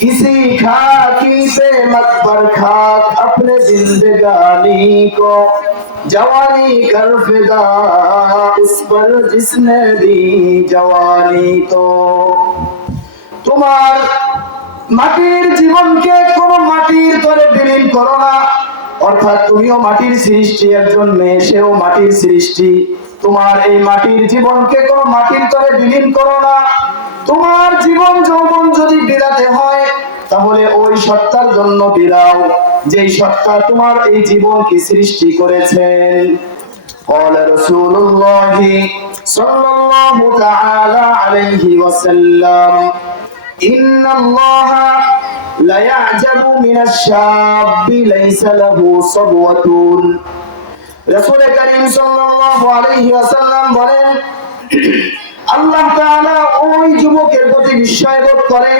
किसी खाकी से मत बरखाक अपने जिंदगानी को, जवानी कर फिदा उस पर जिसने दी जवानी। तो তোমার মাটির জীবনকে কোন মাটির তলে বিলীন করো না, অর্থাৎ তুমিও মাটির সৃষ্টি, একজন মেয়ে সেও মাটির সৃষ্টি। তোমার এই মাটির জীবনকে কোন মাটির তলে বিলীন করো না। তোমার জীবন যৌবন যদি বিলাতে হয় তাহলে ওই সত্তার জন্য বিলাও যেই সত্তা তোমার এই জীবনকে সৃষ্টি করেছেন। قال رسول الله صلى الله تعالى عليه وسلم إن الله لا يعجب من الشاب ليس له صبوة। রাসূল করিম সাল্লাল্লাহু আলাইহি ওয়াসাল্লাম বলেন, আল্লাহ তাআলা ওই যুবকের প্রতি বিস্ময়বোধ করে।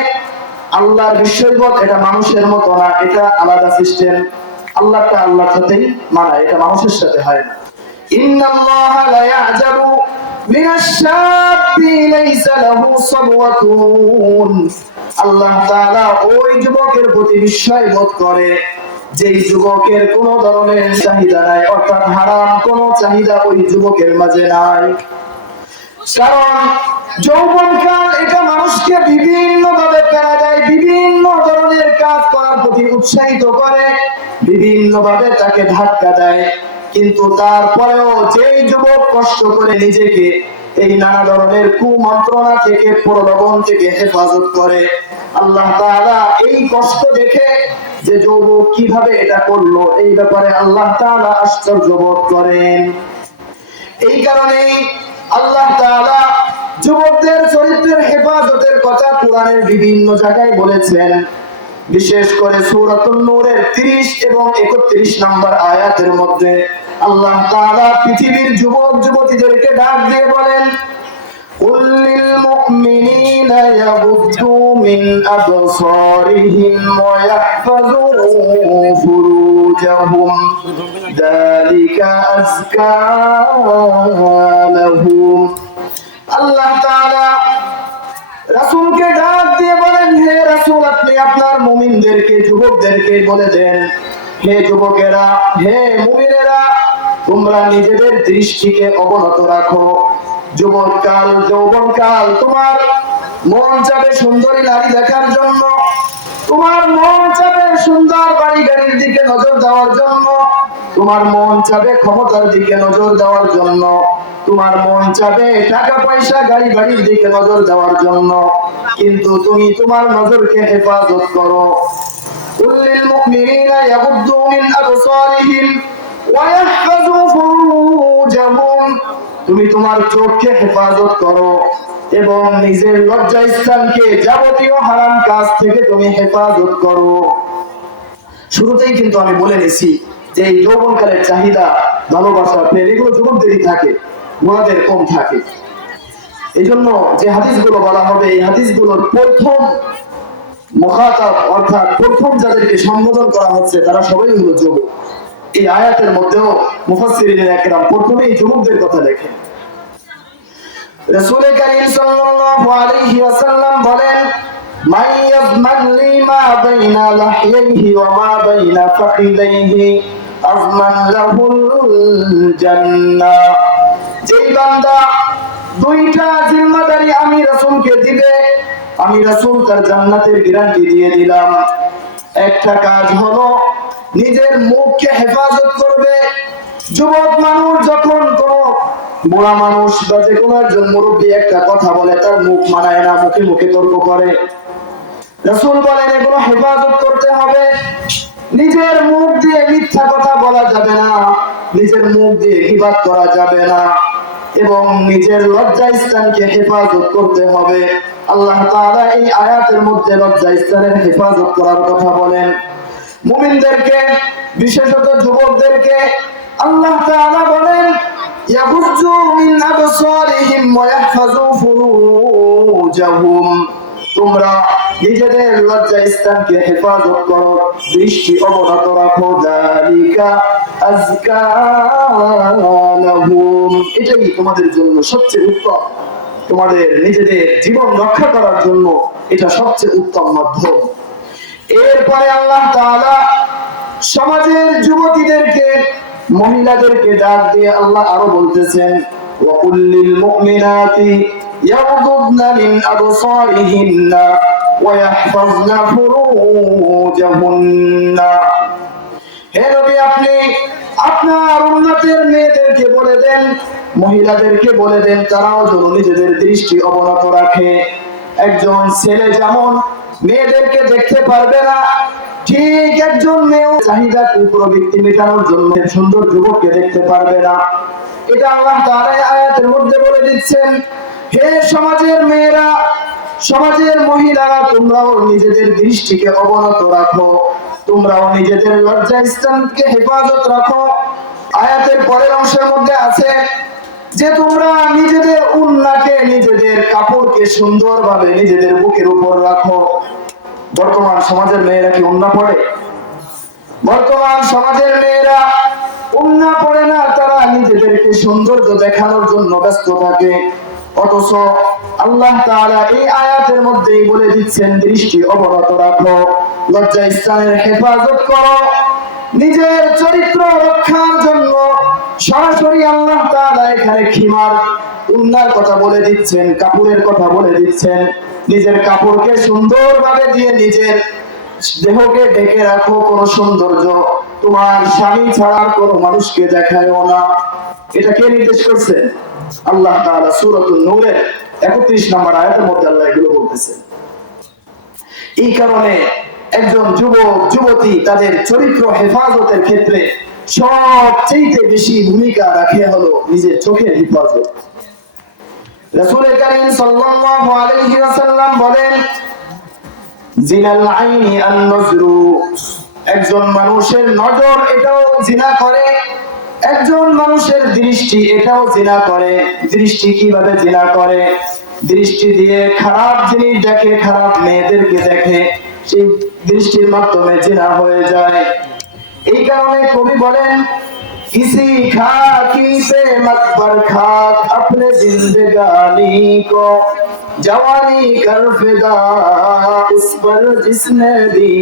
আল্লাহর বিস্ময়বোধ এটা মানুষের মতো না, এটা আলাদা সিস্টেম। আল্লাহটা আল্লাহর সাথেই মানায়, এটা মানুষের সাথে হয় না। ইন্নাল্লাহা লা ইয়া'জাবু মিনাশ শাব্বি লাইসা লাহু সাবওয়াতুন। আল্লাহ তাআলা ওই যুবকের প্রতি বিস্ময়বোধ করে যেই যুবকের কোন ধরনের চাহিদা নাই, অর্থাৎ হারাম কোন চাহিদা ওই যুবকের মাঝে নাই। কারণ যৌবনকাল এটা মানুষকে বিভিন্ন ভাবে প্রেরণা দেয়, বিভিন্ন ধরনের কাজ করার প্রতি উৎসাহিত করে, বিভিন্ন ভাবে তাকে ধাক্কা দেয়। কিন্তু তারপরেও যেই যুবক কষ্ট করে নিজেকে এই নানা ধরনের কুমন্ত্রণা থেকে, প্রলোভন থেকে হেফাজত করে, আল্লাহ তাআলা এই কষ্ট দেখে যে যুবক কিভাবে এটা করলো এই ব্যাপারে আল্লাহ তাআলা আশ্চর্য বোধ করেন। এই কারণেই আল্লাহ তাআলা যুবকদের চরিত্রের হেফাজতের কথা কোরআনের বিভিন্ন জায়গায় বলেছেন। বিশেষ করে সূরাতুন নূরের 30 এবং 31 নম্বর আয়াতের মধ্যে আল্লাহ তাআলা পৃথিবীর যুবক যুবতীদেরকে ডাক দিয়ে বলেন, قل للمؤمنين يغضوا من أبصارهم ويحفظوا فروجهم ذلك أزكى لهم। আল্লাহ তাআলা রাসূলকে ডাক দিয়ে বলেন, হে রাসূল আপনি আপনার মুমিনদেরকে, যুবকদেরকে বলে দেন, হে যুবকেরা, হে মুমিনেরা, তোমরা নিজেদের দৃষ্টিকে অবনত রাখো। যুবককাল, যৌবনকাল তোমার মন চাবে সুন্দরী নারী দেখার জন্য, তোমার মন চাবে সুন্দর বাড়ি গাড়ির দিকে নজর দেওয়ার জন্য, তোমার মন চাবে ক্ষমতার দিকে নজর দেওয়ার জন্য, তোমার মন চাবে টাকা পয়সা গাড়ি বাড়ির দিকে নজর দেওয়ার জন্য। কিন্তু তুমি তোমার নজরকে হেফাজত করো। قل للمؤمنين يغضوا من أبصارهم ويحفظوا فروجهم। তুমি তোমার চোখকে হেফাজত করো এবং নিজের লজ্জাস্থানকে যাবতীয় হারাম কাজ থেকে তুমি হেফাজত করো। শুরুতেই কিন্তু আমি বলে নিছি যে এই যৌবনকালের চাহিদা, ভালোবাসা, প্রেম এগুলো যুবকদেরই থাকে, বুড়াদের কম থাকে। এই জন্য যে হাদিসগুলো বলা হবে এই হাদিসগুলোর প্রথম মুখাতাব, অর্থাৎ প্রথম যাদেরকে সম্বোধন করা হচ্ছে তারা সবাই হলো যুবক। এই আয়াতের মধ্যেও মুফাসসিরিনে একরাম প্রথমেই যুবকদের কথা লেখেন। রাসূল কারীম সাল্লাল্লাহু আলাইহি ওয়াসাল্লাম বলেন, মান ইয়াযমান লি মা বাইনা লাহইহি ওয়া মা বাইনা ফাখিদাইহি আযমান লাহুল জান্নাহ। যেই বান্দা দুইটা জিম্মাদারি আমি রাসূলকে দিবে, আমি রাসূল তার জান্নাতের গ্যারান্টি দিয়ে দিলাম। একটা কাজ হলো নিজের মুখকে হেফাজত করবে। যুবক মানুষ যখন কোন বুড়া মানুষ বা যে কোনো একজন মুরব্বী একটা কথা বলে তার মুখ মানায় না, মুখে মুখে তর্ক করে, রাসূল বলেন এগুলো হেফাজত করতে হবে। নিজের মুখ দিয়ে মিথ্যা কথা বলা যাবে না, নিজের মুখ দিয়ে গীবত করা যাবে না এবং নিজের লজ্জাস্থানকে হেফাজত করতে হবে। আল্লাহ তাআলা এই আয়াতের মধ্যে লজ্জাস্থানের হেফাজত করার কথা বলেন। মুমিনদেরকে, বিশেষত যুবকদেরকে আল্লাহ তাআলা বলেন, ইয়াগুযু মিন আবসারিহিম ওয়া ইয়াহফাযু ফুরুজাহুম। তোমরা নিজেদের লজ্জাস্থানকে হেফাজত করো, দৃষ্টি অবনত রাখো। যালিকা আযকা লাহুম। এটাই তোমাদের জন্য সবচেয়ে উত্তম, তোমাদের নিজেদের জীবন রক্ষা করার জন্য এটা সবচেয়ে উত্তম মাধ্যম। এরপরে আল্লাহ তাআলা সমাজের যুবতীদেরকে, মহিলাদেরকে ডাক দিয়ে আল্লাহ আরো বলতেছেন, وَقُلْ لِلْمُؤْمِنَاتِ يَغْضُضْنَ مِنْ أَبْصَارِهِنَّ وَيَحْفَظْنَ فُرُوجَهُنَّ। হে নবী, আপনি আপনার উম্মতের মেয়েদেরকে বলে দেন, মহিলাদেরকে বলে দেন, তারাও যেন নিজেদের দৃষ্টি অবনত রাখে। একজন ছেলে যেমন মেয়েদেরকে দেখতে পারবে না, ঠিক একজন মেয়েও চাহিদা প্রবৃত্তি মেটানোর জন্য সুন্দর যুবককে দেখতে পারবে না। এটা আল্লাহ তাআলা আয়াতের মধ্যে বলে দিচ্ছেন। হে সমাজের মেয়েরা, সমাজের মহিলারা, তোমরাও নিজেদের দৃষ্টিকে অবনত রাখো, তোমরাও নিজেদের লজ্জাস্থানকে হেফাজত রাখো। আয়াতের পরের অংশের মধ্যে আছে যে তোমরা নিজেদের উন্নাকে, নিজেদের কাপড়কে সুন্দরভাবে নিজেদের বুকের উপর রাখো। বর্তমান সমাজের মেয়েরা কি উন্না পড়ে? বর্তমান সমাজের মেয়েরা উন্না পড়ে না, তারা নিজেদেরকে সৌন্দর্য দেখানোর জন্য ব্যস্ত থাকে। অথচ আল্লাহ তাআলা এই আয়াতের মধ্যেই বলে দিচ্ছেন, দৃষ্টি অবনত রাখো, লজ্জাস্থানের হেফাজত করো। নিজের চরিত্র রক্ষার জন্য সরাসরি আল্লাহ তাআলা এখানে খিমার, উন্নার কথা বলে দিচ্ছেন, কাপড়ের কথা বলে দিচ্ছেন। নিজের কাপড়কে সুন্দরভাবে দিয়ে নিজের দেহকে ঢেকে রাখো। কোন সৌন্দর্য তোমার স্বামী ছাড়া কোনো মানুষকে দেখায়ও না। এটা কে নির্দেশ করছে? আল্লাহ তাআলা সূরাতুন নূরের ৩১ নম্বর আয়াতের মধ্যে আল্লাহ এগুলো বলতেছেন। এই কারণে একজন যুবক যুবতী তাদের চরিত্র হেফাজতের ক্ষেত্রে সবচেয়ে বেশি ভূমিকা রাখে হলো নিজের চোখের হেফাজত। রাসূল কারীম সাল্লাল্লাহু আলাইহি ওয়াসাল্লাম বলেন, জিনাল আইনি আন-নজরু, একজন মানুষের নজর এটাও জিনা করে, একজন মানুষের দৃষ্টি এটাও জিনা করে। দৃষ্টি কিভাবে জিনা করে? দৃষ্টি দিয়ে খারাপ জিনিস দেখে, খারাপ মেয়েদেরকে দেখে, সেই দৃষ্টির মাধ্যমে জিনা হয়ে যায়। এই কারণে কবি বলেন, किसी खाकी से मत बरखाक अपने जिंदगानी को, जवानी कर फिदा उस पर जिसने दी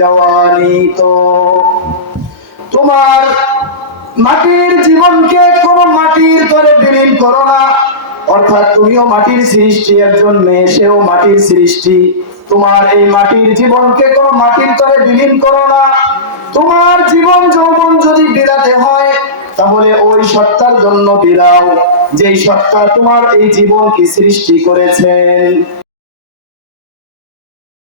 जवानी। तो তোমার মাটির জীবনকে কোন মাটির তরে বিলীন করো না। অর্থাৎ তুমিও মাটির সৃষ্টি, একজন মেয়ে সেও মাটির সৃষ্টি। তোমার এই মাটির জীবনকে কোন মাটির তরে বিলীন করো না। তোমার জীবন যৌবন যদি বিলাতে হয়, তাহলে ওই সত্তার জন্য বিলাও, যেই সত্তা তোমার এই জীবনকে সৃষ্টি করেছেন।